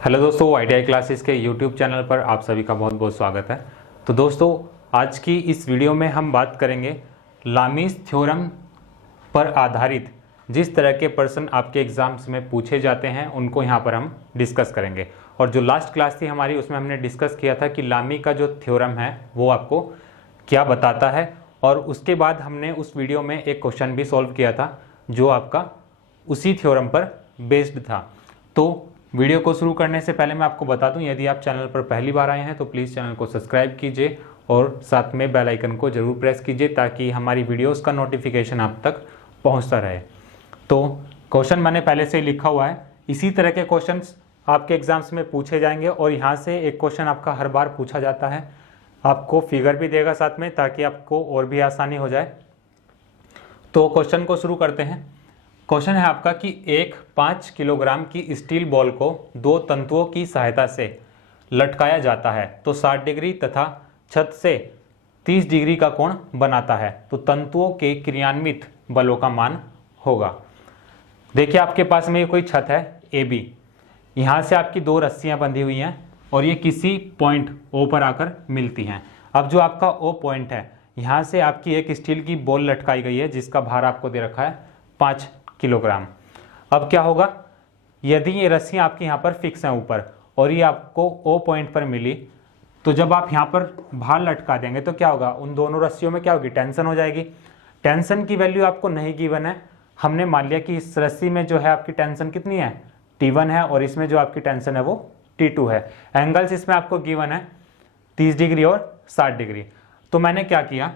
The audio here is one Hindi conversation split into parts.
हेलो दोस्तों, ITI क्लासेस के यूट्यूब चैनल पर आप सभी का बहुत बहुत स्वागत है। तो दोस्तों, आज की इस वीडियो में हम बात करेंगे लामीज़ थ्योरम पर आधारित जिस तरह के प्रश्न आपके एग्जाम्स में पूछे जाते हैं उनको यहाँ पर हम डिस्कस करेंगे। और जो लास्ट क्लास थी हमारी उसमें हमने डिस्कस किया था कि लामी का जो थ्योरम है वो आपको क्या बताता है, और उसके बाद हमने उस वीडियो में एक क्वेश्चन भी सॉल्व किया था जो आपका उसी थ्योरम पर बेस्ड था। तो वीडियो को शुरू करने से पहले मैं आपको बता दूं, यदि आप चैनल पर पहली बार आए हैं तो प्लीज़ चैनल को सब्सक्राइब कीजिए और साथ में बेल आइकन को जरूर प्रेस कीजिए ताकि हमारी वीडियोस का नोटिफिकेशन आप तक पहुंचता रहे। तो क्वेश्चन मैंने पहले से ही लिखा हुआ है, इसी तरह के क्वेश्चंस आपके एग्जाम्स में पूछे जाएंगे। और यहाँ से एक क्वेश्चन आपका हर बार पूछा जाता है, आपको फिगर भी देगा साथ में ताकि आपको और भी आसानी हो जाए। तो क्वेश्चन को शुरू करते हैं। क्वेश्चन है आपका कि एक 5 किलोग्राम की स्टील बॉल को दो तंतुओं की सहायता से लटकाया जाता है तो 60 डिग्री तथा छत से 30 डिग्री का कोण बनाता है, तो तंतुओं के क्रियान्वित बलों का मान होगा। देखिए आपके पास में ये कोई छत है AB, यहाँ से आपकी दो रस्सियाँ बंधी हुई हैं और ये किसी पॉइंट O पर आकर मिलती हैं। अब जो आपका O पॉइंट है, यहाँ से आपकी एक स्टील की बॉल लटकाई गई है जिसका भार आपको दे रखा है 5 किलोग्राम। अब क्या होगा, यदि ये रस्सियाँ आपकी यहाँ पर फिक्स हैं ऊपर और ये आपको O पॉइंट पर मिली, तो जब आप यहाँ पर भार लटका देंगे तो क्या होगा, उन दोनों रस्सियों में क्या होगी, टेंशन हो जाएगी। टेंशन की वैल्यू आपको नहीं गिवन है, हमने मान लिया कि इस रस्सी में जो है आपकी टेंशन कितनी है, T1 है, और इसमें जो आपकी टेंशन है वो T2 है। एंगल्स इसमें आपको गिवन है 30 डिग्री और 60 डिग्री। तो मैंने क्या किया,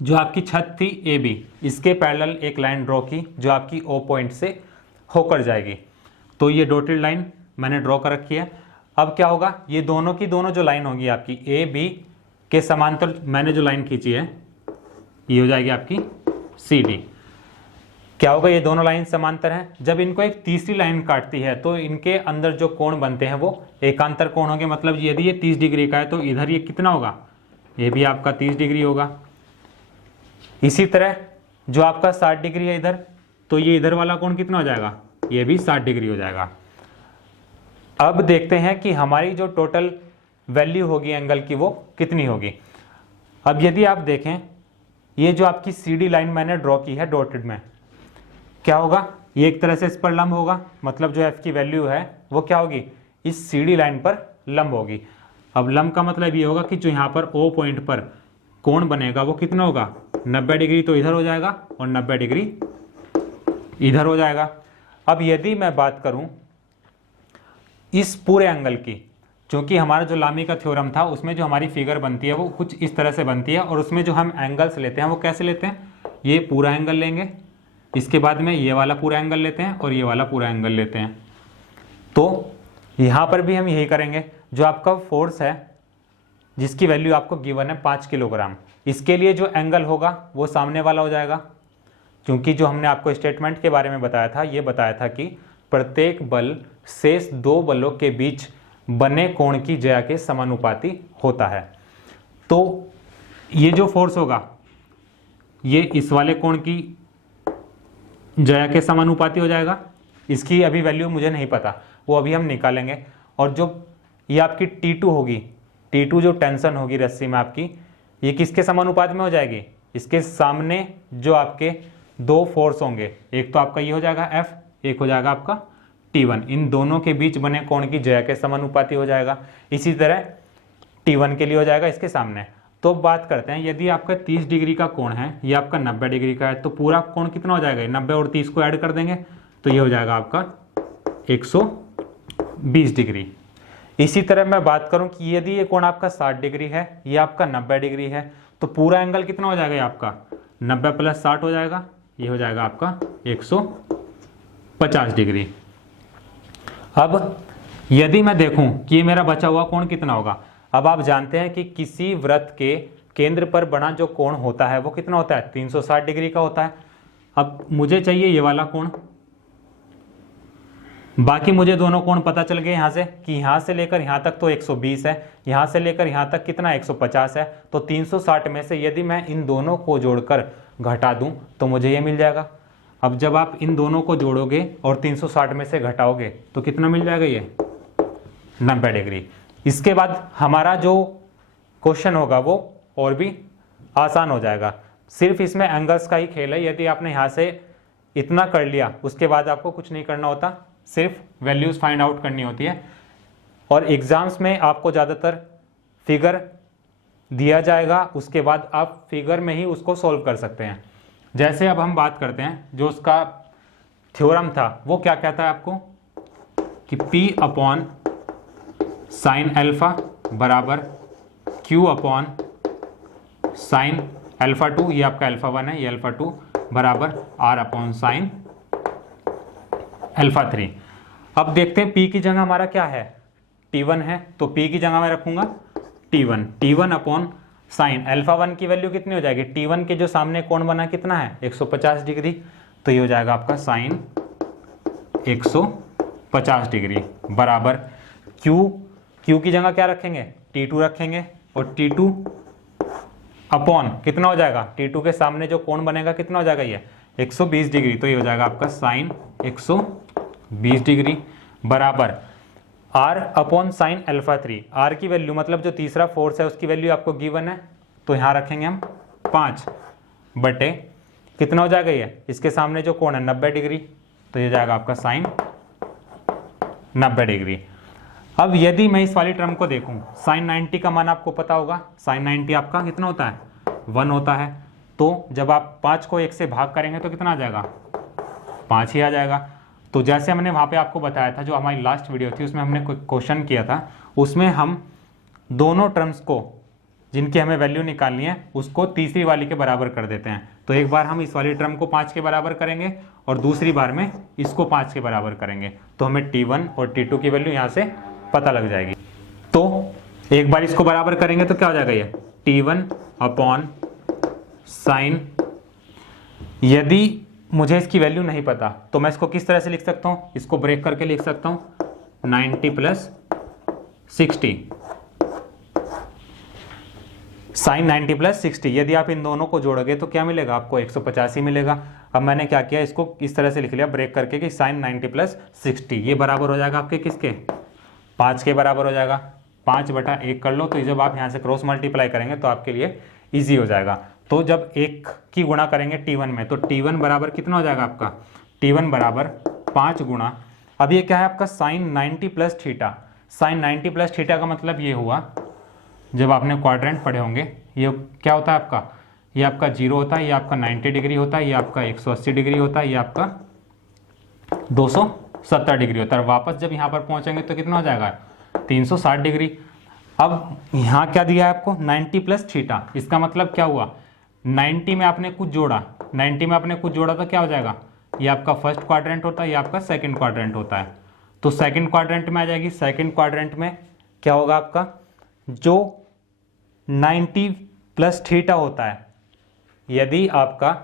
जो आपकी छत थी AB, इसके पैरेलल एक लाइन ड्रॉ की जो आपकी O पॉइंट से होकर जाएगी। तो ये डॉटेड लाइन मैंने ड्रॉ कर रखी है। अब क्या होगा, ये दोनों की दोनों जो लाइन होगी आपकी AB के समांतर मैंने जो लाइन खींची है ये हो जाएगी आपकी CD। क्या होगा, ये दोनों लाइन समांतर हैं, जब इनको एक तीसरी लाइन काटती है तो इनके अंदर जो कोण बनते हैं वो एकांतर कोण होंगे। मतलब यदि ये 30 डिग्री का है तो इधर ये कितना होगा, ये भी आपका 30 डिग्री होगा। इसी तरह जो आपका 60 डिग्री है इधर, तो ये इधर वाला कोण कितना हो जाएगा, ये भी 60 डिग्री हो जाएगा। अब देखते हैं कि हमारी जो टोटल वैल्यू होगी एंगल की वो कितनी होगी। अब यदि आप देखें, ये जो आपकी CD लाइन मैंने ड्रॉ की है डॉटेड में, क्या होगा, ये एक तरह से इस पर लंब होगा, मतलब जो F की वैल्यू है वो क्या होगी, इस CD लाइन पर लंब होगी। अब लंब का मतलब ये होगा कि जो यहाँ पर O पॉइंट पर कोण बनेगा वो कितना होगा, 90 डिग्री तो इधर हो जाएगा और 90 डिग्री इधर हो जाएगा। अब यदि मैं बात करूं इस पूरे एंगल की, क्योंकि हमारा जो लामी का थ्योरम था उसमें जो हमारी फिगर बनती है वो कुछ इस तरह से बनती है, और उसमें जो हम एंगल्स लेते हैं वो कैसे लेते हैं, ये पूरा एंगल लेंगे, इसके बाद में ये वाला पूरा एंगल लेते हैं और ये वाला पूरा एंगल लेते हैं। तो यहाँ पर भी हम यही करेंगे। जो आपका फोर्स है जिसकी वैल्यू आपको गिवन है 5 किलोग्राम, इसके लिए जो एंगल होगा वो सामने वाला हो जाएगा, क्योंकि जो हमने आपको स्टेटमेंट के बारे में बताया था, ये बताया था कि प्रत्येक बल शेष दो बलों के बीच बने कोण की ज्या के समानुपाती होता है। तो ये जो फोर्स होगा ये इस वाले कोण की ज्या के समानुपाती हो जाएगा। इसकी अभी वैल्यू मुझे नहीं पता, वो अभी हम निकालेंगे। और जो ये आपकी T2 होगी, T2 जो टेंशन होगी रस्सी में आपकी, ये किसके समानुपात में हो जाएगी, इसके सामने जो आपके दो फोर्स होंगे, एक तो आपका ये हो जाएगा F, एक हो जाएगा आपका T1, इन दोनों के बीच बने कोण की ज्या के समानुपाती हो जाएगा। इसी तरह T1 के लिए हो जाएगा इसके सामने। तो बात करते हैं, यदि आपका 30 डिग्री का कोण है, ये आपका 90 डिग्री का है, तो पूरा कोण कितना हो जाएगा, 90 और 30 को ऐड कर देंगे तो ये हो जाएगा आपका 120 डिग्री। इसी तरह मैं बात करूं कि यदि ये कोण आपका 60 डिग्री है, ये आपका 90 डिग्री है, तो पूरा एंगल कितना हो जाएगा, ये आपका 90 + 60 हो जाएगा, ये हो जाएगा आपका 150 डिग्री। अब यदि मैं देखूं कि ये मेरा बचा हुआ कोण कितना होगा, अब आप जानते हैं कि किसी वृत्त के केंद्र पर बना जो कोण होता है वो कितना होता है, 360 डिग्री का होता है। अब मुझे चाहिए ये वाला कोण, बाकी मुझे दोनों कोण पता चल गए यहाँ से कि यहाँ से लेकर यहाँ तक तो 120 है, यहाँ से लेकर यहाँ तक कितना 150 है। तो 360 में से यदि मैं इन दोनों को जोड़कर घटा दूं तो मुझे ये मिल जाएगा। अब जब आप इन दोनों को जोड़ोगे और 360 में से घटाओगे तो कितना मिल जाएगा, ये 90 डिग्री। इसके बाद हमारा जो क्वेश्चन होगा वो और भी आसान हो जाएगा। सिर्फ इसमें एंगल्स का ही खेल है। यदि आपने यहाँ से इतना कर लिया उसके बाद आपको कुछ नहीं करना होता, सिर्फ वैल्यूज फाइंड आउट करनी होती है। और एग्जाम्स में आपको ज़्यादातर फिगर दिया जाएगा, उसके बाद आप फिगर में ही उसको सॉल्व कर सकते हैं। जैसे अब हम बात करते हैं जो उसका थ्योरम था वो क्या कहता है आपको कि P अपॉन साइन अल्फा बराबर Q अपॉन साइन अल्फा 2, ये आपका अल्फा 1 है, ये अल्फा 2 बराबर R अपॉन साइन अल्फा 3। अब देखते हैं P की जगह हमारा क्या है, T1 है, तो P की जगह मैं रखूंगा T1 अपॉन साइन अल्फा 1 की वैल्यू कितनी हो जाएगी, T1 के जो सामने कोण बना कितना है 150 डिग्री, तो ये हो जाएगा आपका साइन 150 डिग्री बराबर Q की जगह क्या रखेंगे T2 रखेंगे, और T2 अपॉन कितना हो जाएगा, T2 के सामने जो कोण बनेगा कितना हो जाएगा ये 120 डिग्री, तो ये हो जाएगा आपका साइन 120 डिग्री बराबर R upon sine alpha 3। R की वैल्यू मतलब जो तीसरा फोर्स है उसकी वैल्यू आपको गिवन है, तो यहाँ रखेंगे हम 5 बटे कितना हो जाएगा ये, इसके सामने जो कोण है 90 डिग्री, तो ये जाएगा आपका साइन 90 डिग्री। अब यदि मैं इस वाली टर्म को देखूं, साइन 90 का मान आपको पता होगा, साइन 90 आपका कितना होता है 1 होता है, तो जब आप 5 को 1 से भाग करेंगे तो कितना आ जाएगा 5 ही आ जाएगा। तो जैसे हमने वहाँ पे आपको बताया था, जो हमारी लास्ट वीडियो थी उसमें हमने कोई क्वेश्चन किया था, उसमें हम दोनों टर्म्स को जिनकी हमें वैल्यू निकालनी है उसको तीसरी वाली के बराबर कर देते हैं। तो एक बार हम इस वाली टर्म को 5 के बराबर करेंगे और दूसरी बार में इसको 5 के बराबर करेंगे, तो हमें T1 और T2 की वैल्यू यहाँ से पता लग जाएगी। तो एक बार इसको बराबर करेंगे तो क्या हो जाएगा ये T1 अपॉन साइन, यदि मुझे इसकी वैल्यू नहीं पता तो मैं इसको किस तरह से लिख सकता हूँ, इसको ब्रेक करके लिख सकता हूँ 90 प्लस 60 साइन 90 प्लस 60। यदि आप इन दोनों को जोड़ोगे तो क्या मिलेगा आपको 185 मिलेगा। अब मैंने क्या किया, इसको इस तरह से लिख लिया ब्रेक करके कि साइन 90 प्लस 60 ये बराबर हो जाएगा आपके किसके 5 के बराबर हो जाएगा। 5 बटा 1 कर लो, तो जब आप यहाँ से क्रॉस मल्टीप्लाई करेंगे तो आपके लिए ईजी हो जाएगा। तो जब 1 की गुणा करेंगे T1 में तो T1 बराबर कितना हो जाएगा आपका, T1 बराबर 5 गुणा, अब ये क्या है आपका sine 90 plus theta. Sine 90 plus theta का मतलब ये हुआ, जब आपने क्वाड्रेंट पढ़े होंगे, ये क्या होता है आपका, ये आपका 0 होता है, ये आपका 90 डिग्री होता है, ये आपका 180 डिग्री होता है, ये आपका 270 डिग्री होता है। वापस जब यहाँ पर पहुँचेंगे तो कितना हो जाएगा 360 डिग्री। अब यहाँ क्या दिया है आपको 90 प्लस थीटा, इसका मतलब क्या हुआ 90 में आपने कुछ जोड़ा, 90 में आपने कुछ जोड़ा तो क्या हो जाएगा, ये आपका फर्स्ट क्वाड्रेंट होता है, ये आपका सेकंड क्वाड्रेंट होता है, तो सेकंड क्वाड्रेंट में आ जाएगी। सेकंड क्वाड्रेंट में क्या होगा आपका, जो 90 प्लस थीटा होता है, यदि आपका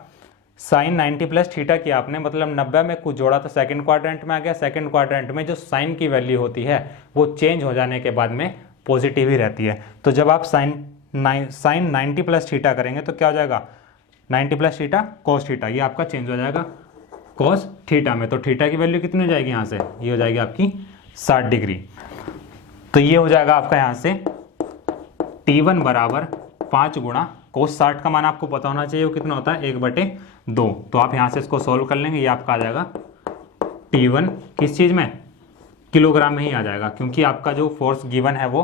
साइन 90 प्लस थीटा किया आपने, मतलब 90 में कुछ जोड़ा तो सेकंड क्वाड्रेंट में आ गया। सेकंड क्वाड्रेंट में जो साइन की वैल्यू होती है वो चेंज हो जाने के बाद में पॉजिटिव ही रहती है। तो जब आप साइन 90 प्लस थीटा करेंगे तो क्या हो जाएगा 90 प्लस थीटा कॉस थीटा, ये आपका चेंज हो जाएगा कॉस थीटा में। तो थीटा की वैल्यू कितनी हो जाएगी यहाँ से, ये हो जाएगी आपकी 60 डिग्री। तो ये हो जाएगा आपका यहाँ से T1 बराबर 5 गुणा कोस 60 का मान आपको पता होना चाहिए वो कितना होता है 1/2। तो आप यहाँ से इसको सॉल्व कर लेंगे, ये आपका आ जाएगा T1 किस चीज़ में, किलोग्राम में ही आ जाएगा, क्योंकि आपका जो फोर्स गिवन है वो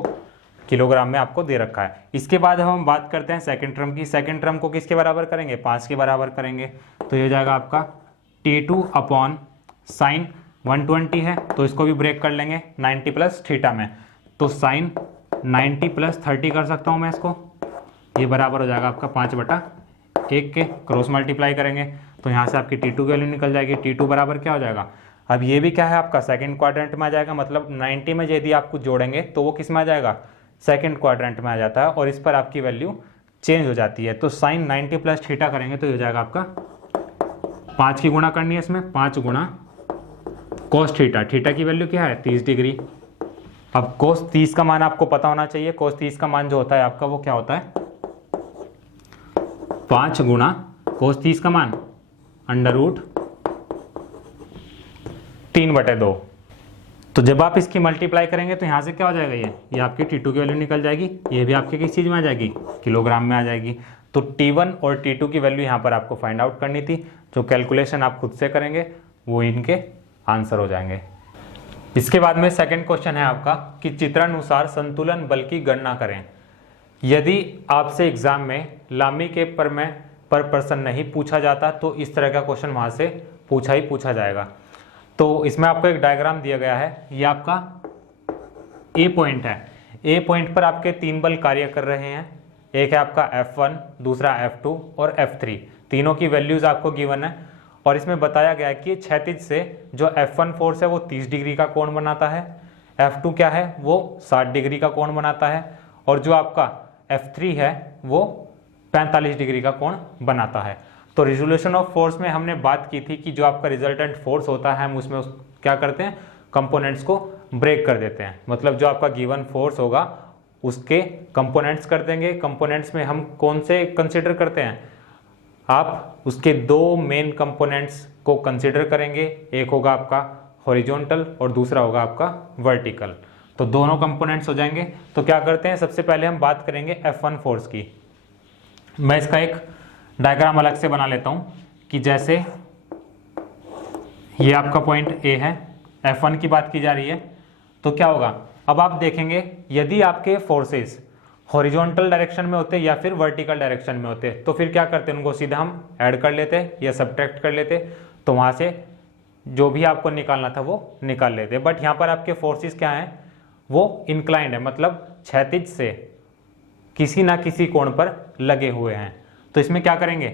किलोग्राम में आपको दे रखा है। इसके बाद हम बात करते हैं सेकंड टर्म की। सेकंड टर्म को किसके बराबर करेंगे 5 के बराबर करेंगे, तो ये हो जाएगा आपका T2 अपॉन साइन 120 है, तो इसको भी ब्रेक कर लेंगे 90 प्लस थीटा में, तो साइन 90 प्लस 30 कर सकता हूँ मैं इसको, ये बराबर हो जाएगा आपका 5/1 के, क्रॉस मल्टीप्लाई करेंगे तो यहाँ से आपकी T2 की वैल्यू निकल जाएगी। T2 बराबर क्या हो जाएगा, अब ये भी क्या है आपका सेकंड क्वाड्रेंट में आ जाएगा, मतलब 90 में यदि आप कुछ जोड़ेंगे तो वो किस में आ जाएगा सेकंड क्वाड्रेंट में आ जाता है, और इस पर आपकी वैल्यू चेंज हो जाती है। तो साइन 90 प्लस थीटा करेंगे तो ये हो जाएगा आपका 5 की गुणा करनी है इसमें, 5 गुणा कोस थीटा, थीटा की वैल्यू क्या है 30 डिग्री। अब कोस 30 का मान आपको पता होना चाहिए, कोस 30 का मान जो होता है आपका वो क्या होता है 5 गुणा कोस 30 का मान √3/2। तो जब आप इसकी मल्टीप्लाई करेंगे तो यहाँ से क्या हो जाएगा, ये आपकी T2 की वैल्यू निकल जाएगी, ये भी आपके किस चीज़ में आ जाएगी, किलोग्राम में आ जाएगी। तो T1 और T2 की वैल्यू यहाँ पर आपको फाइंड आउट करनी थी। जो कैलकुलेशन आप खुद से करेंगे वो इनके आंसर हो जाएंगे। इसके बाद में सेकंड क्वेश्चन है आपका कि चित्रानुसार संतुलन बल की गणना करें। यदि आपसे एग्जाम में लामी के पर प्रश्न नहीं पूछा जाता तो इस तरह का क्वेश्चन वहाँ से पूछा जाएगा। तो इसमें आपको एक डायग्राम दिया गया है, ये आपका ए पॉइंट है। ए पॉइंट पर आपके 3 बल कार्य कर रहे हैं, एक है आपका F1, दूसरा F2 और F3। तीनों की वैल्यूज आपको गिवन है और इसमें बताया गया है कि क्षैतिज से जो F1 फोर्स है वो 30 डिग्री का कोण बनाता है, F2 क्या है वो 60 डिग्री का कोण बनाता है और जो आपका F3 है वो 45 डिग्री का कोण बनाता है। तो रिजोल्यूशन ऑफ फोर्स में हमने बात की थी कि जो आपका रिजल्टेंट फोर्स होता है हम उसमें क्या करते हैं, कंपोनेंट्स को ब्रेक कर देते हैं। मतलब जो आपका गिवन फोर्स होगा उसके कंपोनेंट्स कर देंगे। कंपोनेंट्स में हम कौन से कंसिडर करते हैं, आप उसके 2 मेन कंपोनेंट्स को कंसिडर करेंगे, एक होगा आपका हॉरिजॉन्टल और दूसरा होगा आपका वर्टिकल। तो दोनों कंपोनेंट्स हो जाएंगे। तो क्या करते हैं, सबसे पहले हम बात करेंगे F1 फोर्स की। मैं इसका एक डायग्राम अलग से बना लेता हूं कि जैसे ये आपका पॉइंट ए है, F1 की बात की जा रही है, तो क्या होगा, अब आप देखेंगे यदि आपके फोर्सेस हॉरिजॉन्टल डायरेक्शन में होते या फिर वर्टिकल डायरेक्शन में होते तो फिर क्या करते, उनको सीधा हम ऐड कर लेते या सब्ट्रैक्ट कर लेते, तो वहां से जो भी आपको निकालना था वो निकाल लेते। बट यहाँ पर आपके फोर्सेस क्या हैं, वो इंक्लाइंड है, मतलब क्षैतिज से किसी ना किसी कोण पर लगे हुए हैं। तो इसमें क्या करेंगे,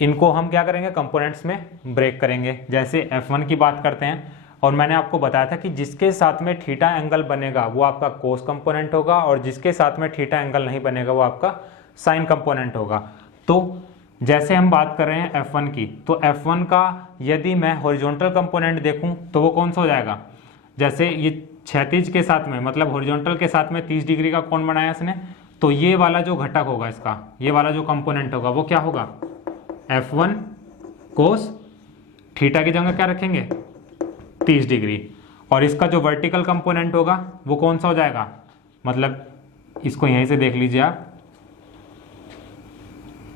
इनको हम क्या करेंगे, कंपोनेंट्स में ब्रेक करेंगे। जैसे F1 की बात करते हैं और मैंने आपको बताया था कि जिसके साथ में थीटा एंगल बनेगा वो आपका कोस कंपोनेंट होगा और जिसके साथ में थीटा एंगल नहीं बनेगा वो आपका साइन कंपोनेंट होगा। तो जैसे हम बात कर रहे हैं F1 की, तो F1 का यदि मैं हॉरिजॉन्टल कंपोनेंट देखूं तो वो कौन सा हो जाएगा, जैसे ये क्षैतिज के साथ में मतलब हॉरिजॉन्टल के साथ में 30 डिग्री का कोण बनाया इसने, तो ये वाला जो घटक होगा इसका, ये वाला जो कंपोनेंट होगा वो क्या होगा, F1 कोस थीटा की जगह क्या रखेंगे 30 डिग्री। और इसका जो वर्टिकल कंपोनेंट होगा वो कौन सा हो जाएगा, मतलब इसको यहीं से देख लीजिए आप,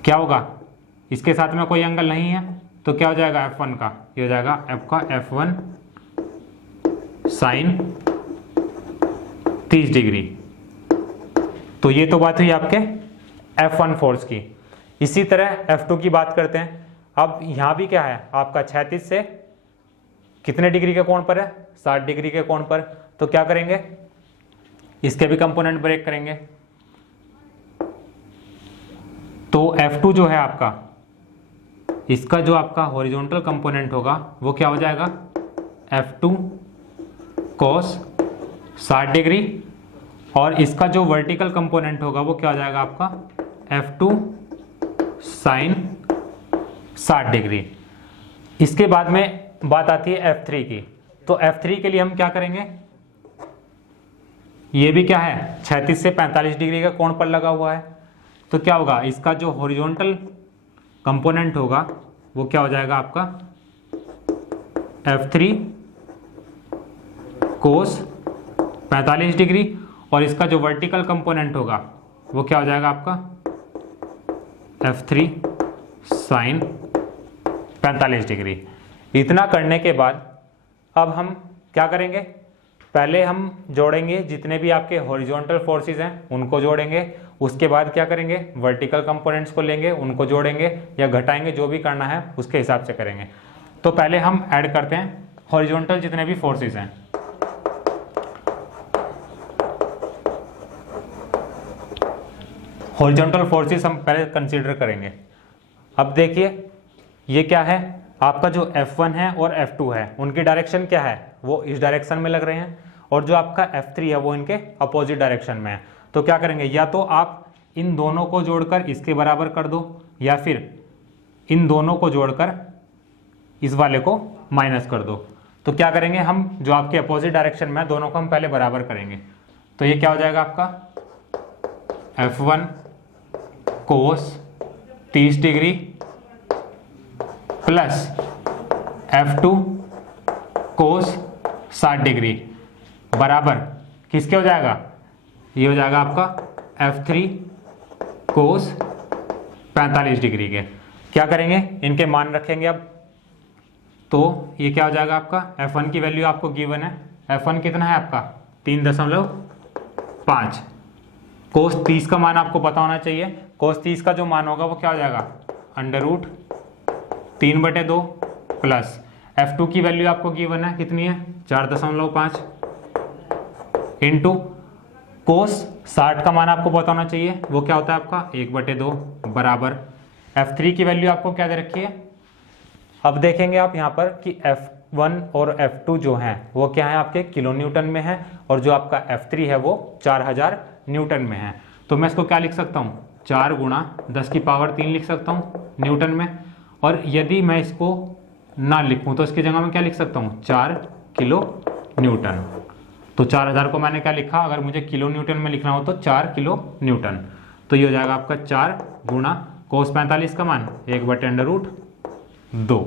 क्या होगा, इसके साथ में कोई एंगल नहीं है तो क्या हो जाएगा F1 का, ये हो जाएगा F1 साइन 30 डिग्री। तो ये तो बात हुई आपके F1 फोर्स की। इसी तरह F2 की बात करते हैं। अब यहां भी क्या है, आपका क्षैतिज से कितने डिग्री के कोण पर है, 60 डिग्री के कोण पर। तो क्या करेंगे, इसके भी कंपोनेंट ब्रेक करेंगे। तो F2 जो है आपका, इसका जो आपका हॉरिजॉन्टल कंपोनेंट होगा वो क्या हो जाएगा, F2 cos 60 डिग्री और इसका जो वर्टिकल कंपोनेंट होगा वो क्या हो जाएगा आपका F2 साइन 60 डिग्री। इसके बाद में बात आती है F3 की। तो F3 के लिए हम क्या करेंगे, ये भी क्या है, क्षैतिज से 45 डिग्री का कोण पर लगा हुआ है। तो क्या होगा, इसका जो हॉरिजॉन्टल कंपोनेंट होगा वो क्या हो जाएगा आपका F3 कोस 45 डिग्री और इसका जो वर्टिकल कंपोनेंट होगा वो क्या हो जाएगा आपका F3 साइन 45 डिग्री। इतना करने के बाद अब हम क्या करेंगे, पहले हम जोड़ेंगे जितने भी आपके हॉरिजॉन्टल फोर्सेस हैं उनको जोड़ेंगे, उसके बाद क्या करेंगे, वर्टिकल कंपोनेंट्स को लेंगे उनको जोड़ेंगे या घटाएंगे, जो भी करना है उसके हिसाब से करेंगे। तो पहले हम ऐड करते हैं हॉरिजॉन्टल जितने भी फोर्सेस हैं। हॉरिजॉन्टल फोर्सेस हम पहले कंसीडर करेंगे। अब देखिए ये क्या है, आपका जो F1 है और F2 है उनकी डायरेक्शन क्या है, वो इस डायरेक्शन में लग रहे हैं और जो आपका F3 है वो इनके अपोजिट डायरेक्शन में है। तो क्या करेंगे, या तो आप इन दोनों को जोड़कर इसके बराबर कर दो या फिर इन दोनों को जोड़कर इस वाले को माइनस कर दो। तो क्या करेंगे हम, जो आपके अपोजिट डायरेक्शन में है दोनों को हम पहले बराबर करेंगे। तो ये क्या हो जाएगा आपका F1 कोस 30 डिग्री प्लस F2 कोस 60 डिग्री बराबर किसके हो जाएगा, ये हो जाएगा आपका F3 कोस 45 डिग्री के। क्या करेंगे, इनके मान रखेंगे अब, तो ये क्या हो जाएगा आपका F1 की वैल्यू आपको गिवन है, F1 कितना है आपका 3.5, कोस 30 का मान आपको पता होना चाहिए, कोस 30 का जो मान होगा वो क्या हो जाएगा √3/2 प्लस F2 की वैल्यू आपको गिवन है कितनी है 4.5 इंटू कोस 60 का मान आपको पता होना चाहिए वो क्या होता है आपका 1/2 बराबर F3 की वैल्यू आपको क्या दे रखी है। अब देखेंगे आप यहाँ पर कि F1 और F2 जो हैं वो क्या है आपके किलो न्यूटन में है और जो आपका F3 है वो 4000 न्यूटन में है। तो मैं इसको क्या लिख सकता हूँ 4 गुणा 10⁻³ लिख सकता हूँ न्यूटन में, और यदि मैं इसको ना लिखूँ तो इसकी जगह मैं क्या लिख सकता हूँ 4 किलो न्यूटन। तो 4000 को मैंने क्या लिखा, अगर मुझे किलो न्यूटन में लिखना हो तो 4 किलो न्यूटन। तो ये हो जाएगा आपका 4 गुणा कोस 45 का मान 1/√2।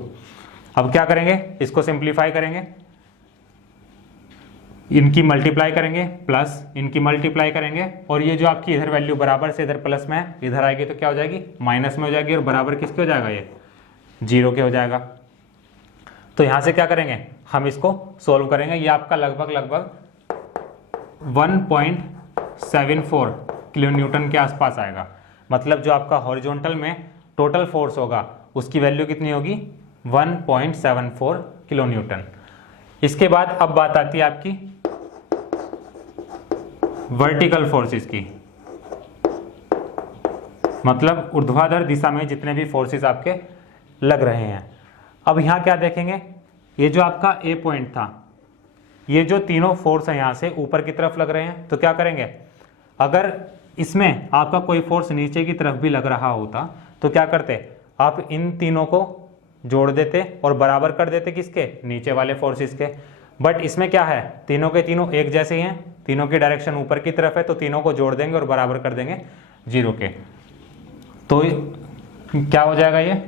अब क्या करेंगे, इसको सिंप्लीफाई करेंगे, इनकी मल्टीप्लाई करेंगे प्लस इनकी मल्टीप्लाई करेंगे, और ये जो आपकी इधर वैल्यू बराबर से इधर प्लस में है इधर आएगी तो क्या हो जाएगी माइनस में हो जाएगी, और बराबर किसके हो जाएगा ये 0 के हो जाएगा। तो यहां से क्या करेंगे हम इसको सोल्व करेंगे, ये आपका लगभग 1.74 किलो न्यूटन के आसपास आएगा। मतलब जो आपका हॉरिजॉन्टल में टोटल फोर्स होगा उसकी वैल्यू कितनी होगी 1.74 किलो न्यूटन। इसके बाद अब बात आती है आपकी वर्टिकल फोर्सेस की, मतलब ऊर्ध्वाधर दिशा में जितने भी फोर्सेस आपके लग रहे हैं। अब यहाँ क्या देखेंगे, ये जो आपका ए पॉइंट था, ये जो तीनों फोर्स है यहाँ से ऊपर की तरफ लग रहे हैं, तो क्या करेंगे अगर इसमें आपका कोई फोर्स नीचे की तरफ भी लग रहा होता तो क्या करते आप इन तीनों को जोड़ देते और बराबर कर देते किसके नीचे वाले फोर्सेस के। बट इसमें क्या है तीनों के तीनों एक जैसे ही हैं, तीनों की डायरेक्शन ऊपर की तरफ है, तो तीनों को जोड़ देंगे और बराबर कर देंगे 0 के। तो क्या हो जाएगा, ये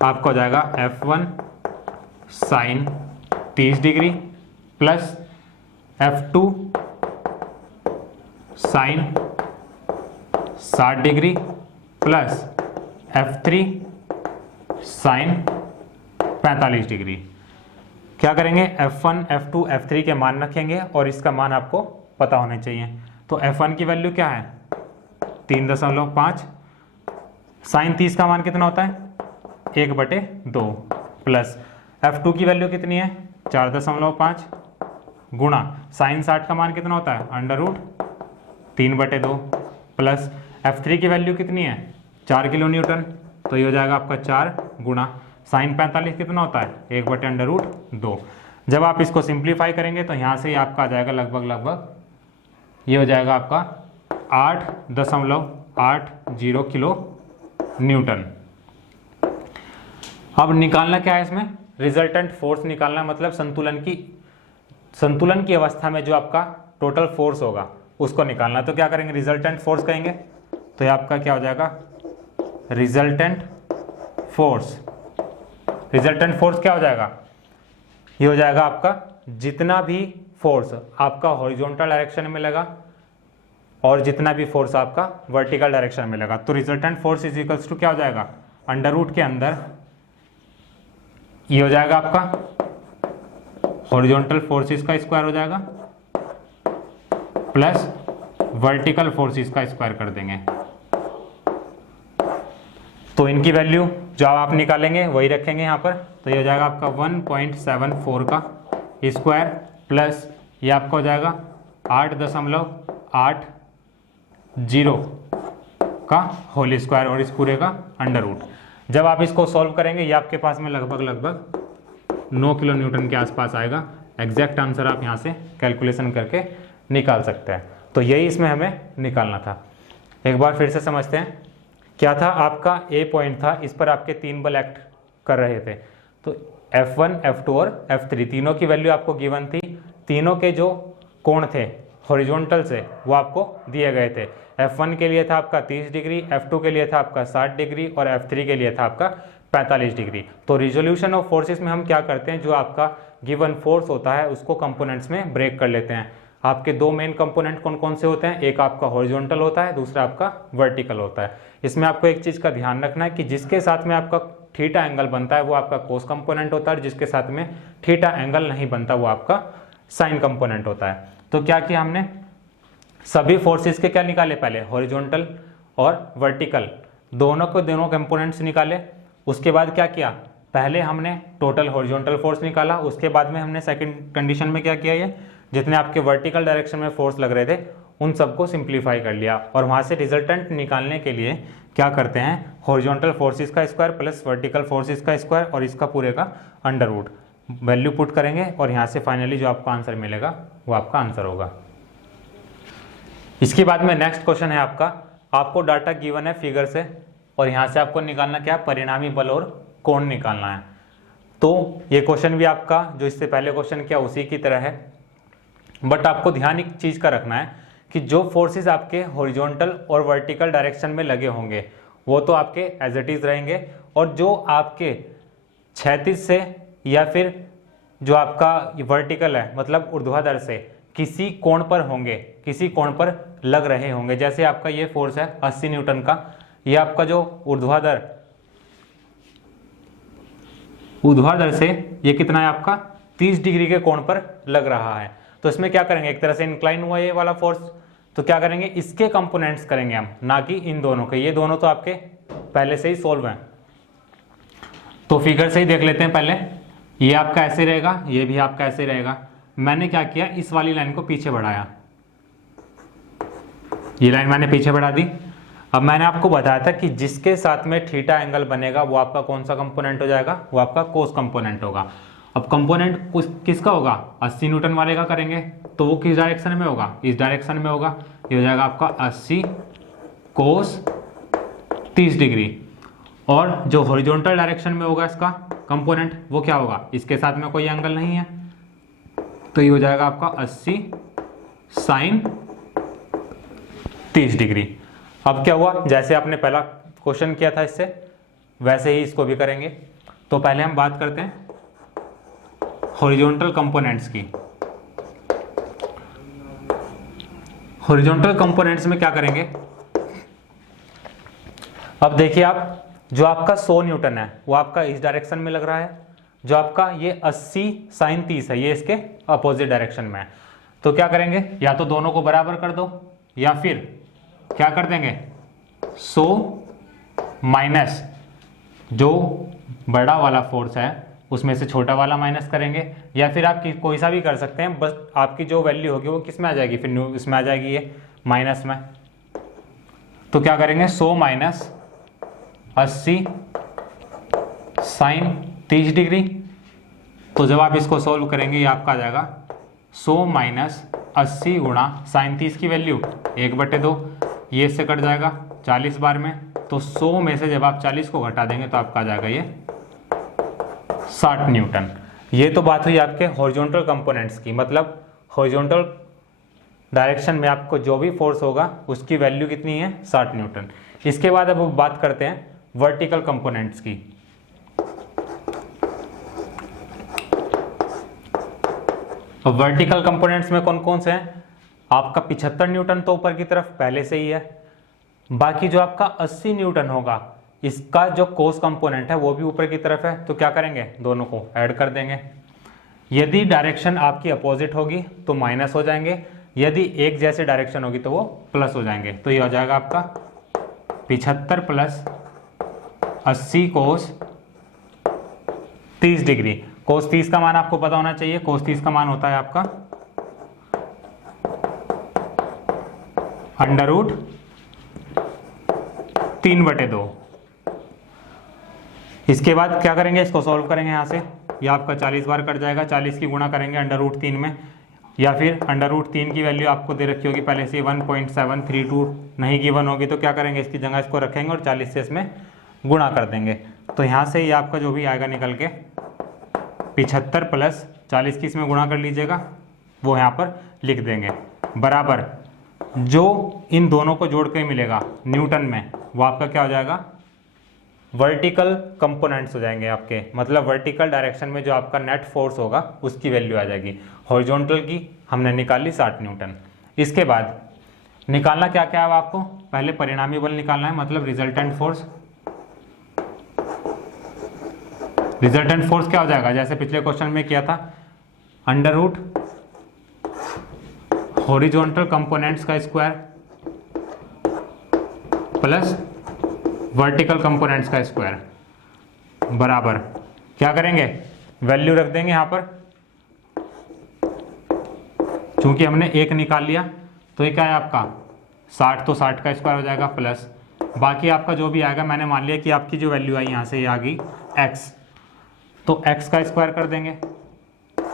आपका हो जाएगा F1 sine 30 degree plus F2 sine 60 degree plus F3 sine 45 degree. क्या करेंगे F1 F2 F3 के मान रखेंगे और इसका मान आपको पता होने चाहिए। तो F1 की वैल्यू क्या है 3.5, साइन 30 का मान कितना होता है 1/2 प्लस F2 की वैल्यू कितनी है 4.5 गुणा साइन 60 का मान कितना होता है √3/2 प्लस F3 की वैल्यू कितनी है 4 किलो न्यूटन। तो ये हो जाएगा आपका 4 गुणा साइन 45 कितना होता है 1/√2। जब आप इसको सिंप्लीफाई करेंगे तो यहाँ से ही आपका आ जाएगा लगभग ये हो जाएगा आपका 8.80 किलो न्यूटन। अब निकालना क्या है इसमें, रिजल्टेंट फोर्स निकालना, मतलब संतुलन की अवस्था में जो आपका टोटल फोर्स होगा उसको निकालना। तो क्या करेंगे रिजल्टेंट फोर्स कहेंगे, तो ये आपका क्या हो जाएगा रिजल्टेंट फोर्स। रिजल्टेंट फोर्स क्या हो जाएगा, ये हो जाएगा आपका जितना भी फोर्स आपका हॉरिजॉन्टल डायरेक्शन में लगा और जितना भी फोर्स आपका वर्टिकल डायरेक्शन में लगा। तो resultant force is equals to क्या हो जाएगा अंडर रूट के अंदर ये हो जाएगा आपका हॉरिजॉन्टल फोर्सेस का स्क्वायर हो जाएगा प्लस वर्टिकल फोर्सेस का स्क्वायर कर देंगे। तो इनकी वैल्यू जो आप निकालेंगे वही रखेंगे यहाँ पर। तो ये हो जाएगा आपका 1.74 का स्क्वायर प्लस ये आपका हो जाएगा 8.80 का होल स्क्वायर और इस पूरे का अंडर रूट। जब आप इसको सॉल्व करेंगे ये आपके पास में लगभग 9 किलो न्यूटन के आसपास आएगा। एग्जैक्ट आंसर आप यहाँ से कैलकुलेशन करके निकाल सकते हैं। तो यही इसमें हमें निकालना था। एक बार फिर से समझते हैं क्या था, आपका ए पॉइंट था, इस पर आपके 3 बल एक्ट कर रहे थे। तो F1 F2 और F3 तीनों की वैल्यू आपको गिवन थी। तीनों के जो कोण थे हॉरिजॉन्टल से वो आपको दिए गए थे। F1 के लिए था आपका 30 डिग्री, F2 के लिए था आपका 60 डिग्री और F3 के लिए था आपका 45 डिग्री। तो रिजोल्यूशन ऑफ फोर्सेस में हम क्या करते हैं, जो आपका गिवन फोर्स होता है उसको कंपोनेंट्स में ब्रेक कर लेते हैं। आपके दो मेन कंपोनेंट कौन कौन से होते हैं, एक आपका हॉरिजॉन्टल होता है, दूसरा आपका वर्टिकल होता है। इसमें आपको एक चीज़ का ध्यान रखना है कि जिसके साथ में आपका थीटा एंगल बनता है वो आपका कोस कंपोनेंट होता है, और जिसके साथ में थीटा एंगल नहीं बनता वो आपका साइन कंपोनेंट होता है। तो क्या किया हमने, सभी फोर्सेस के क्या निकाले, पहले हॉरिजॉन्टल और वर्टिकल दोनों कंपोनेंट्स निकाले। उसके बाद क्या किया, पहले हमने टोटल हॉरिजॉन्टल फोर्स निकाला, उसके बाद में हमने सेकंड कंडीशन में क्या किया, ये जितने आपके वर्टिकल डायरेक्शन में फोर्स लग रहे थे उन सबको सिंप्लीफाई कर लिया, और वहां से रिजल्टेंट निकालने के लिए क्या करते हैं, हॉरिजॉन्टल फोर्सेस का स्क्वायर प्लस वर्टिकल फोर्सेस का स्क्वायर और इसका पूरे का अंडर रूट वैल्यू पुट करेंगे, और यहाँ से फाइनली जो आपका आंसर मिलेगा वो आपका आंसर होगा। इसके बाद में नेक्स्ट क्वेश्चन है आपको डाटा गिवन है फिगर से, और यहाँ से आपको निकालना क्या है, परिणामी बल और कोण निकालना है। तो ये क्वेश्चन भी आपका जो इससे पहले क्वेश्चन किया उसी की तरह है, बट आपको ध्यान एक चीज का रखना है कि जो फोर्सेस आपके हॉरिजॉन्टल और वर्टिकल डायरेक्शन में लगे होंगे वो तो आपके एज इट इज रहेंगे, और जो आपके क्षैतिज से या फिर जो आपका वर्टिकल है मतलब ऊर्ध्वाधर से किसी कोण पर होंगे, किसी कोण पर लग रहे होंगे। जैसे आपका ये फोर्स है 80 न्यूटन का, ये आपका जो ऊर्ध्वाधर से ये कितना है आपका 30 डिग्री के कोण पर लग रहा है। तो इसमें क्या करेंगे, एक तरह से इंक्लाइन हुआ ये वाला फोर्स, तो क्या करेंगे, इसके कंपोनेंट्स करेंगे हम, ना कि इन दोनों के। ये दोनों तो आपके पहले से ही सोल्व हैं, तो फिगर से ही देख लेते हैं पहले। ये आपका ऐसे रहेगा, ये भी आपका ऐसे रहेगा। मैंने क्या किया, इस वाली लाइन को पीछे बढ़ाया, ये लाइन मैंने पीछे बढ़ा दी। अब मैंने आपको बताया था कि जिसके साथ में थीटा एंगल बनेगा वो आपका कौन सा कंपोनेंट हो जाएगा, वो आपका कोस कंपोनेंट होगा। अब कंपोनेंट किसका होगा, 80 न्यूटन वाले का करेंगे, तो वो किस डायरेक्शन में होगा, इस डायरेक्शन में होगा। ये हो जाएगा आपका 80 कोस 30 डिग्री, और जो हॉरिजॉन्टल डायरेक्शन में होगा इसका कंपोनेंट वो क्या होगा, इसके साथ में कोई एंगल नहीं है, तो ये हो जाएगा आपका 80 साइन 30 डिग्री। अब क्या हुआ, जैसे आपने पहला क्वेश्चन किया था इससे वैसे ही इसको भी करेंगे। तो पहले हम बात करते हैं हॉरिजॉन्टल कंपोनेंट्स की। हॉरिजॉन्टल कंपोनेंट्स में क्या करेंगे, अब देखिए आप, जो आपका 100 न्यूटन है वो आपका इस डायरेक्शन में लग रहा है, जो आपका ये 80 साइन 30 है ये इसके अपोजिट डायरेक्शन में है। तो क्या करेंगे, या तो दोनों को बराबर कर दो, या फिर क्या कर देंगे, 100 माइनस जो बड़ा वाला फोर्स है उसमें से छोटा वाला माइनस करेंगे, या फिर आप कोई सा भी कर सकते हैं, बस आपकी जो वैल्यू होगी वो किस में आ जाएगी, फिर इसमें आ जाएगी ये माइनस में। तो क्या करेंगे, 100 माइनस 80 साइन 30 डिग्री। तो जब आप इसको सोल्व करेंगे ये आपका आ जाएगा 100 माइनस 80 गुणा साइन 30 की वैल्यू 1/2, ये इससे कट जाएगा 40 बार में। तो 100 में से जब आप 40 को घटा देंगे तो आपका आ जाएगा ये 60 न्यूटन। ये तो बात हुई आपके हॉरिजॉन्टल कंपोनेंट्स की, मतलब हॉरिजॉन्टल डायरेक्शन में आपको जो भी फोर्स होगा उसकी वैल्यू कितनी है, 60 न्यूटन। इसके बाद अब बात करते हैं वर्टिकल कंपोनेंट्स की। अब वर्टिकल कंपोनेंट्स में कौन कौन से हैं, आपका 75 न्यूटन तो ऊपर की तरफ पहले से ही है, बाकी जो आपका 80 न्यूटन होगा इसका जो कोस कंपोनेंट है वो भी ऊपर की तरफ है। तो क्या करेंगे, दोनों को ऐड कर देंगे। यदि डायरेक्शन आपकी अपोजिट होगी तो माइनस हो जाएंगे, यदि एक जैसे डायरेक्शन होगी तो वो प्लस हो जाएंगे। तो ये हो जाएगा आपका 75 प्लस 80 कोस 30 डिग्री। कोस 30 का मान आपको पता होना चाहिए, कोस 30 का मान होता है आपका अंडर रूट 3/2। इसके बाद क्या करेंगे, इसको सॉल्व करेंगे यहाँ से, ये आपका 40 बार कट जाएगा, 40 की गुणा करेंगे अंडर रूट 3 में, या फिर अंडर रूट 3 की वैल्यू आपको दे रखी होगी पहले से 1.732 नहीं गिवन होगी, तो क्या करेंगे, इसकी जगह इसको रखेंगे और 40 से इसमें गुणा कर देंगे। तो यहाँ से ये आपका जो भी आएगा निकल के 75 प्लस 40 की इसमें गुणा कर लीजिएगा, वो यहाँ पर लिख देंगे, बराबर जो इन दोनों को जोड़ के मिलेगा न्यूटन में वो आपका क्या हो जाएगा वर्टिकल कंपोनेंट्स हो जाएंगे आपके, मतलब वर्टिकल डायरेक्शन में जो आपका नेट फोर्स होगा उसकी वैल्यू आ जाएगी। हॉरिजॉन्टल की हमने निकाली 60 न्यूटन। इसके बाद निकालना क्या क्या है आपको, पहले परिणामी बल निकालना है, मतलब रिजल्टेंट फोर्स। रिजल्टेंट फोर्स क्या हो जाएगा, जैसे पिछले क्वेश्चन में किया था, अंडर रूट हॉरिजॉन्टल कंपोनेंट्स का स्क्वायर प्लस वर्टिकल कंपोनेंट्स का स्क्वायर बराबर क्या करेंगे, वैल्यू रख देंगे यहां पर। चूंकि हमने एक निकाल लिया तो ये क्या है आपका 60, तो 60 का स्क्वायर हो जाएगा प्लस बाकी आपका जो भी आएगा, मैंने मान लिया कि आपकी जो वैल्यू आई यहाँ से ये आ गई x, तो x का स्क्वायर कर देंगे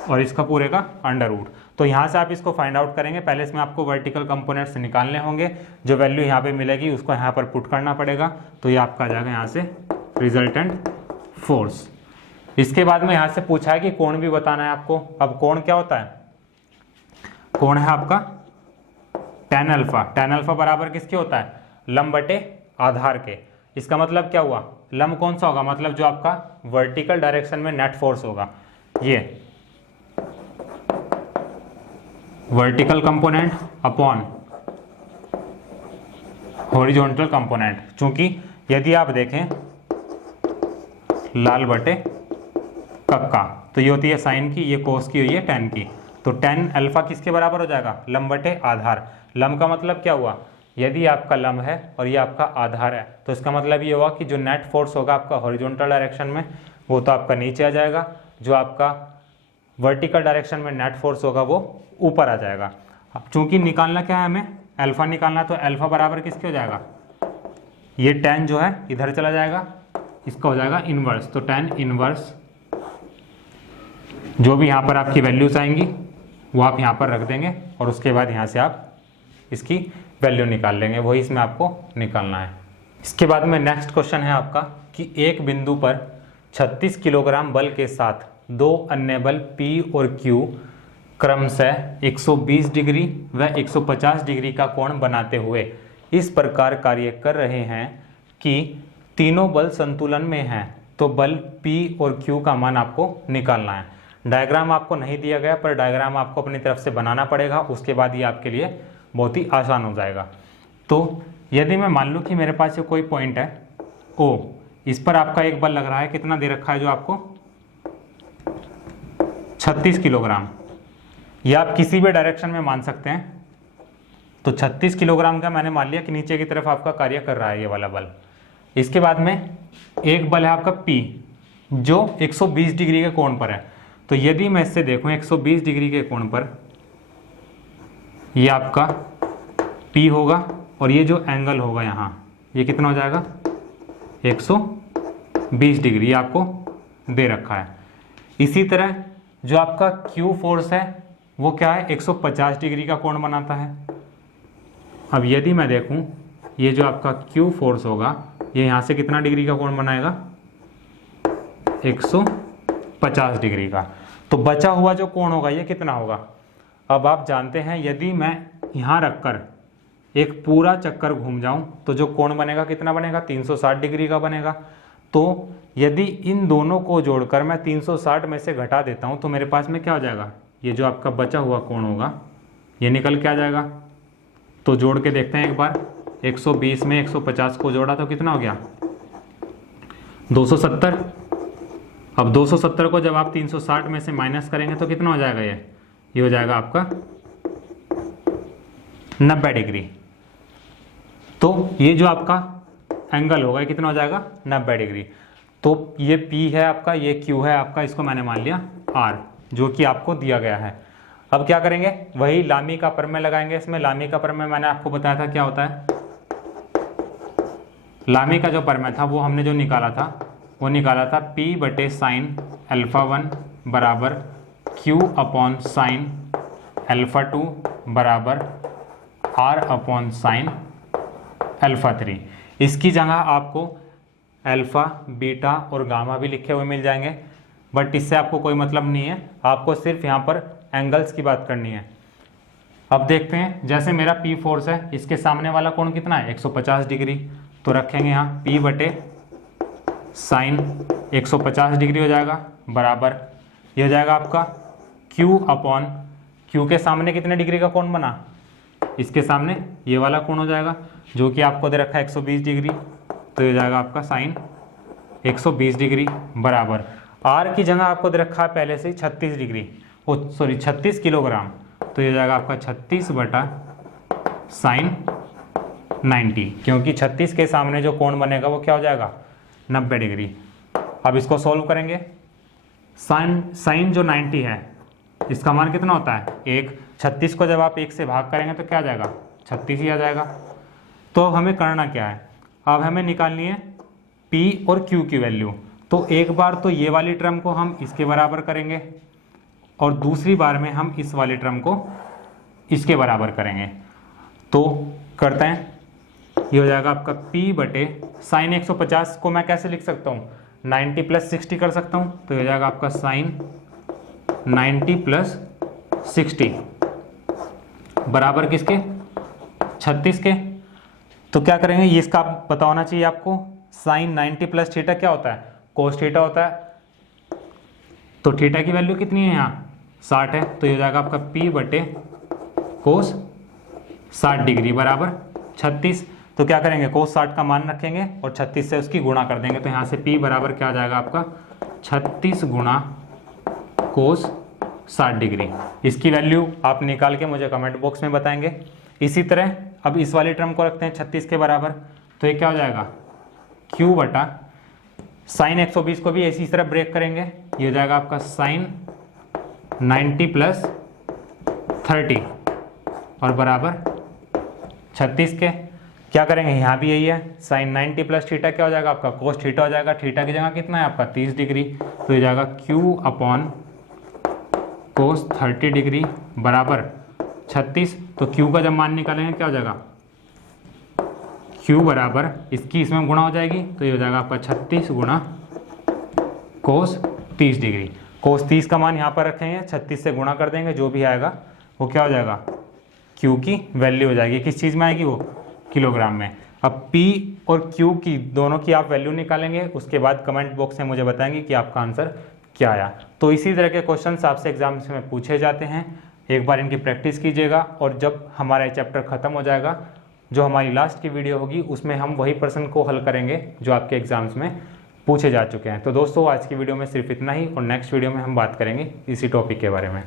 और इसका पूरे का अंडर रूट। तो यहाँ से आप इसको फाइंड आउट करेंगे, पहले इसमें आपको वर्टिकल कंपोनेंट्स निकालने होंगे, जो वैल्यू यहाँ पे मिलेगी उसको यहाँ पर पुट करना पड़ेगा, तो ये आपका आ जाएगा यहाँ से रिजल्टेंट फोर्स। इसके बाद में यहाँ से पूछा है कि कोण भी बताना है आपको। अब कोण क्या होता है, कोण है आपका tan अल्फा। tan अल्फा बराबर किसके होता है, लंब बटे आधार के। इसका मतलब क्या हुआ, लंब कौन सा होगा, मतलब जो आपका वर्टिकल डायरेक्शन में नेट फोर्स होगा, ये vertical component upon horizontal component. चूंकि यदि आप देखें लाल बटे कक्का, तो ये होती है साइन की, ये कोस की हुई है tan की, तो tan अल्फा किसके बराबर हो जाएगा, लंब बटे आधार। लंब का मतलब क्या हुआ, यदि आपका लंब है और ये आपका आधार है, तो इसका मतलब ये हुआ कि जो नेट फोर्स होगा आपका हॉरिजॉन्टल डायरेक्शन में वो तो आपका नीचे आ जाएगा, जो आपका वर्टिकल डायरेक्शन में नेट फोर्स होगा वो ऊपर आ जाएगा। अब चूंकि निकालना क्या है हमें, अल्फा निकालना, तो अल्फा बराबर किसके हो जाएगा, ये tan जो है इधर चला जाएगा, इसका हो जाएगा इनवर्स, तो tan इनवर्स जो भी यहाँ पर आपकी वैल्यूज आएंगी वो आप यहाँ पर रख देंगे और उसके बाद यहाँ से आप इसकी वैल्यू निकाल लेंगे, वही इसमें आपको निकालना है। इसके बाद में नेक्स्ट क्वेश्चन है आपका कि एक बिंदु पर 36 किलोग्राम बल के साथ दो अन्य बल P और Q क्रमशः 120 डिग्री व 150 डिग्री का कोण बनाते हुए इस प्रकार कार्य कर रहे हैं कि तीनों बल संतुलन में हैं, तो बल P और Q का मान आपको निकालना है। डायग्राम आपको नहीं दिया गया, पर डायग्राम आपको अपनी तरफ से बनाना पड़ेगा, उसके बाद ये आपके लिए बहुत ही आसान हो जाएगा। तो यदि मैं मान लूँ कि मेरे पास ये कोई पॉइंट है O, इस पर आपका एक बल लग रहा है, कितना दे रखा है जो आपको 36 किलोग्राम, या आप किसी भी डायरेक्शन में मान सकते हैं। तो 36 किलोग्राम का मैंने मान लिया कि नीचे की तरफ आपका कार्य कर रहा है ये वाला बल। इसके बाद में एक बल है आपका P जो 120 डिग्री के कोण पर है। तो यदि मैं इससे देखूं 120 डिग्री के कोण पर ये आपका P होगा और ये जो एंगल होगा यहाँ ये कितना हो जाएगा 120 डिग्री, ये आपको दे रखा है। इसी तरह जो आपका Q फोर्स है वो क्या है 150 डिग्री का कोण बनाता है। अब यदि मैं देखूं ये जो आपका Q फोर्स होगा ये यहाँ से कितना डिग्री का कोण बनाएगा 150 डिग्री का। तो बचा हुआ जो कोण होगा ये कितना होगा। अब आप जानते हैं यदि मैं यहाँ रखकर एक पूरा चक्कर घूम जाऊं तो जो कोण बनेगा कितना बनेगा 360 डिग्री का बनेगा। तो यदि इन दोनों को जोड़कर मैं 360 में से घटा देता हूं तो मेरे पास में क्या हो जाएगा, ये जो आपका बचा हुआ कोण होगा ये निकल के आ जाएगा। तो जोड़ के देखते हैं एक बार, 120 में 150 को जोड़ा तो कितना हो गया 270। अब 270 को जब आप 360 में से माइनस करेंगे तो कितना हो जाएगा, ये हो जाएगा आपका 90 डिग्री। तो ये जो आपका एंगल होगा ये कितना हो जाएगा 90 डिग्री। तो ये P है आपका, ये Q है आपका, इसको मैंने मान लिया R जो कि आपको दिया गया है। अब क्या करेंगे, वही लामी का प्रमेय लगाएंगे इसमें। लामी का प्रमेय मैंने आपको बताया था क्या होता है। लामी का जो प्रमेय था वो हमने जो निकाला था वो निकाला था P बटे साइन α1 बराबर Q अपॉन साइन α2 बराबर R अपॉन साइन α3। इसकी जगह आपको अल्फा, बीटा और गामा भी लिखे हुए मिल जाएंगे, बट इससे आपको कोई मतलब नहीं है, आपको सिर्फ यहाँ पर एंगल्स की बात करनी है। अब देखते हैं, जैसे मेरा P फोर्स है, इसके सामने वाला कोण कितना है 150 डिग्री, तो रखेंगे यहाँ P बटे साइन 150 डिग्री हो जाएगा बराबर ये हो जाएगा आपका Q अपॉन Q के सामने कितने डिग्री का कोण बना, इसके सामने ये वाला कोण हो जाएगा जो कि आपको दे रखा है 120 डिग्री, तो ये हो जाएगा आपका साइन 120 डिग्री बराबर R की जगह आपको दे रखा है पहले से ही 36 डिग्री, 36 किलोग्राम, तो ये हो जाएगा आपका 36 बटा साइन 90, क्योंकि 36 के सामने जो कोण बनेगा वो क्या हो जाएगा 90 डिग्री। अब इसको सॉल्व करेंगे। साइन जो 90 है इसका मान कितना होता है 1, 36 को जब आप 1 से भाग करेंगे तो क्या आ जाएगा 36 ही आ जाएगा। तो अब हमें करना क्या है, अब हमें निकालनी है P और Q की वैल्यू। तो एक बार तो ये वाली टर्म को हम इसके बराबर करेंगे और दूसरी बार में हम इस वाली टर्म को इसके बराबर करेंगे। तो करते हैं, ये हो जाएगा आपका P बटे साइन 150 को मैं कैसे लिख सकता हूँ 90 प्लस 60 कर सकता हूँ, तो ये हो जाएगा आपका साइन 90 प्लस 60 बराबर किसके 36 के। तो क्या करेंगे, ये इसका पता होना चाहिए आपको, साइन 90 प्लस थीटा क्या होता है कोस थीटा होता है। तो थीटा की वैल्यू कितनी है यहाँ 60 है, तो ये हो जाएगा आपका P बटे कोस 60 डिग्री बराबर 36। तो क्या करेंगे कोस 60 का मान रखेंगे और 36 से उसकी गुणा कर देंगे, तो यहाँ से P बराबर क्या आ जाएगा आपका 36 गुणा कोस 60 डिग्री। इसकी वैल्यू आप निकाल के मुझे कमेंट बॉक्स में बताएंगे। इसी तरह अब इस वाली टर्म को रखते हैं 36 के बराबर, तो ये क्या हो जाएगा Q बटा साइन 120 को भी इसी तरह ब्रेक करेंगे, ये हो जाएगा आपका साइन 90 प्लस 30 और बराबर 36 के। क्या करेंगे यहाँ भी यही है, साइन 90 प्लस थीटा क्या हो जाएगा आपका कोस थीटा हो जाएगा, थीटा की जगह कितना है आपका 30 डिग्री, तो ये जाएगा Q अपॉन कोस 30 डिग्री बराबर 36। तो Q का जब मान निकालेंगे क्या हो जाएगा Q बराबर इसकी इसमें गुणा हो जाएगी, तो ये हो जाएगा आपका 36 गुणा कोस 30 डिग्री। कोस 30 का मान यहाँ पर रखेंगे, 36 से गुणा कर देंगे, जो भी आएगा वो क्या हो जाएगा Q की वैल्यू हो जाएगी, किस चीज़ में आएगी वो किलोग्राम में। अब P और Q की दोनों की आप वैल्यू निकालेंगे, उसके बाद कमेंट बॉक्स में मुझे बताएंगे कि आपका आंसर क्या आया। तो इसी तरह के क्वेश्चंस आपसे एग्जाम्स में पूछे जाते हैं, एक बार इनकी प्रैक्टिस कीजिएगा और जब हमारा चैप्टर ख़त्म हो जाएगा, जो हमारी लास्ट की वीडियो होगी उसमें हम वही प्रश्न को हल करेंगे जो आपके एग्जाम्स में पूछे जा चुके हैं। तो दोस्तों आज की वीडियो में सिर्फ इतना ही और नेक्स्ट वीडियो में हम बात करेंगे इसी टॉपिक के बारे में।